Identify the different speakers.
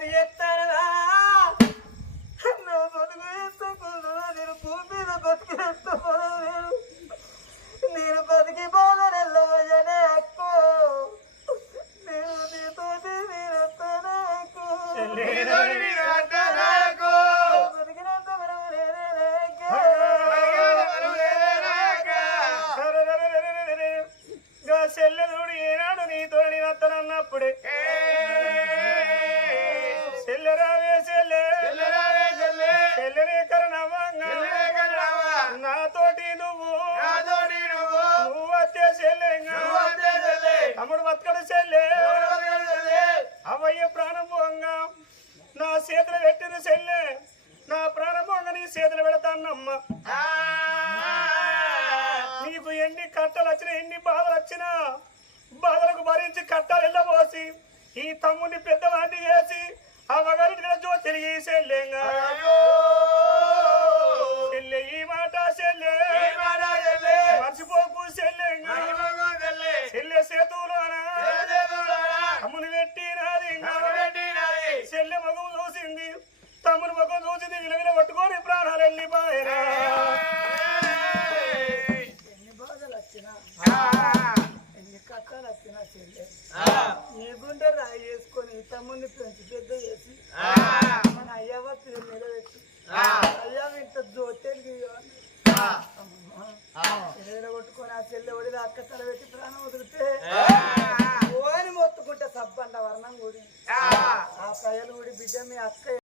Speaker 1: నన్ను చేస్తానవా నా బతుకు చేస్తాకున్నా నేను భూమి మీద బతికి చేస్తాను నేను బతికి బాధనెల్లవజనే అక్కో నేను నీతో నేనత్తానకు బతికినంత మనం నేనే చెల్లె చూడు ఏనాడు నీతో తమ్ముడు బతకడు చెల్లే అవ్వయ్య ప్రాణం నా చేతులు పెట్టిన చెల్లె నా ప్రాణం నీ చేతులు పెడతానమ్మ నీకు ఎన్ని కట్టలు వచ్చినా ఎన్ని బాధలు వచ్చినా బాధలకు భరించి కట్టలు వెళ్ళబోసి ఈ తమ్ముడిని పెద్దవాడిని చేసి అవ్వగారి జో తిరిగి చెల్లేంగా తమ్ముని ముఖం చూసింది విలువిన పట్టుకొని ప్రాణాలు వెళ్ళిపోయారా
Speaker 2: నీకుంటే రాయి చేసుకొని తమ్ముని పెంచి పెద్ద చేసి మన అయ్యవ పేరు మీద పెట్టి అయ్యవ ఇంత జోతేలు కొట్టుకొని ఆ చెల్లె ఒడి అక్క తల పెట్టి ప్రాణం వదిలితే ఓని మొత్తుకుంటే సబ్బండ వర్ణం గుడి ఆ కయ్యలు గుడి బిడ్డ మీ అక్క